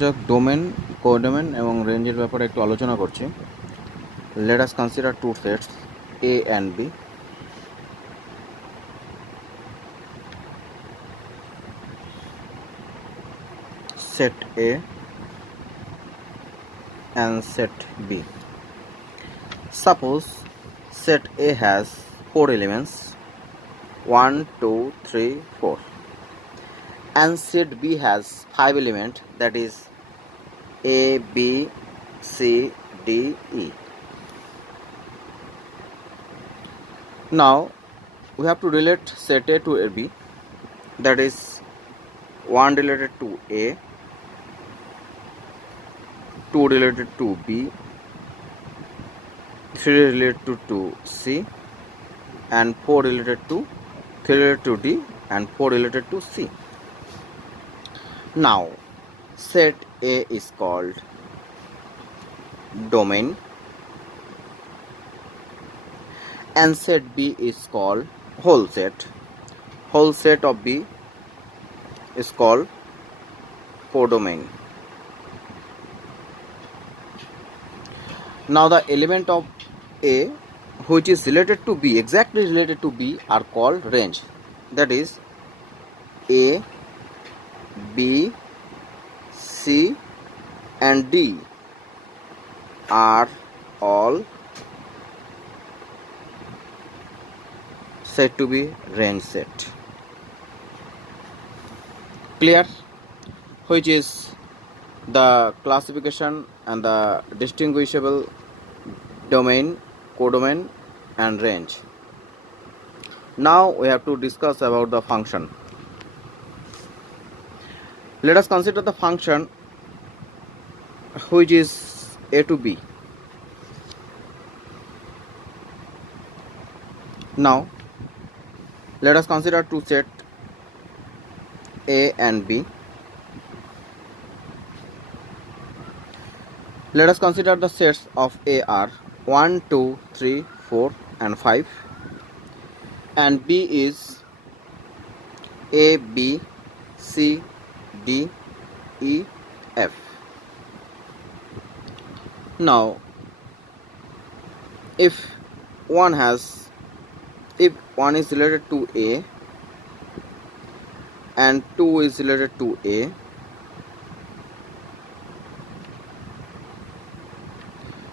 যাক domain codomain এবং রেঞ্জের ব্যাপারে একটু আলোচনা করছি। Let us consider to sets A and B. Set A and set B. Suppose set A has 4 elements 1, 2, 3, 4 and set B has 5 elements, that is A, B, C, D, E. Now we have to relate set A to B, that is 1 related to A, 2 related to B, 3 related to C, and 4 related to 3 related to D, and 4 related to C. Now set A is called domain and set B is called whole set. Whole set of B is called codomain. Now the element of A which is related to B, exactly related to B, are called range. That is A, B, C and D are all said to be range set. Clear? Which is the classification and the distinguishable domain, codomain and range. Now we have to discuss about the function. Let us consider the function which is A to B. Now let us consider two sets A and B. Let us consider the sets of A are 1, 2, 3, 4 and 5, and B is A, B, C, D, E, F. Now if one is related to A and 2 is related to A,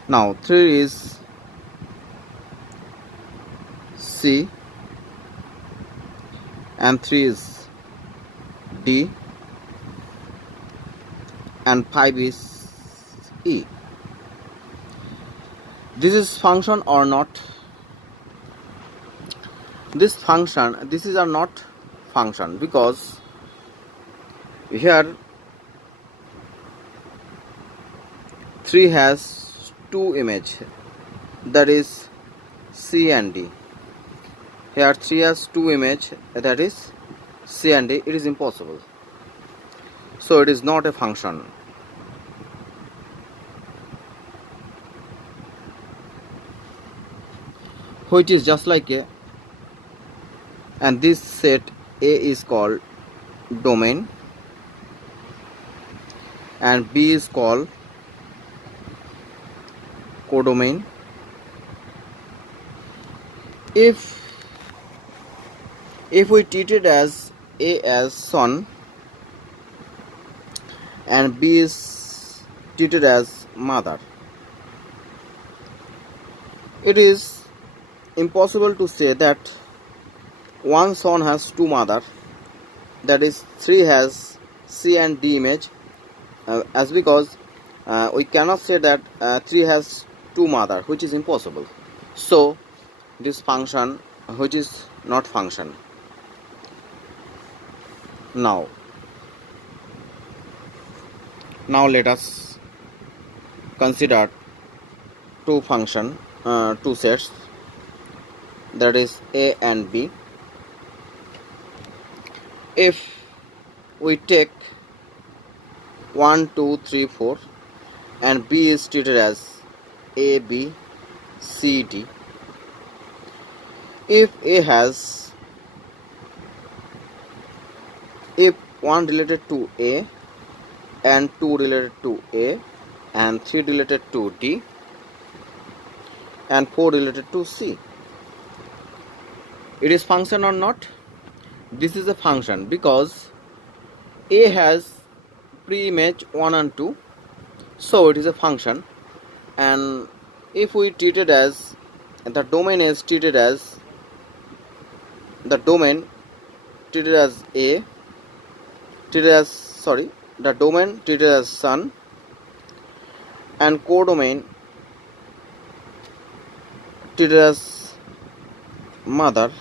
now 3 is C and 3 is D and 5 is E. This is function or not? These are not function, because here 3 has 2 image, that is C and D. Here 3 has 2 image, that is C and D. It is impossible, so it is not a function. Which is just like A, and this set A is called domain and B is called codomain. If we treat it as A as son and B is treated as mother, it is impossible to say that one son has 2 mother, that is 3 has C and D image, as because we cannot say that 3 has 2 mother, which is impossible. So this function which is not function. Now let us consider two sets, that is A and B. If we take 1, 2, 3, 4 and B is treated as A, B, C, D. If one related to A and 2 related to A and 3 related to D and 4 related to C. It is function or not? This is a function because A has pre-image 1 and 2, so it is a function. And if we treat it as the domain is treated as the domain treated as A treated as the domain treated as son and codomain treated as mother,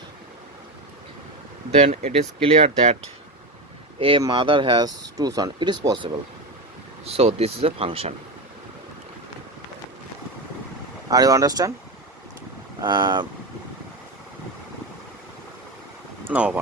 then it is clear that a mother has two sons. It is possible. So this is a function. Are you understand? No,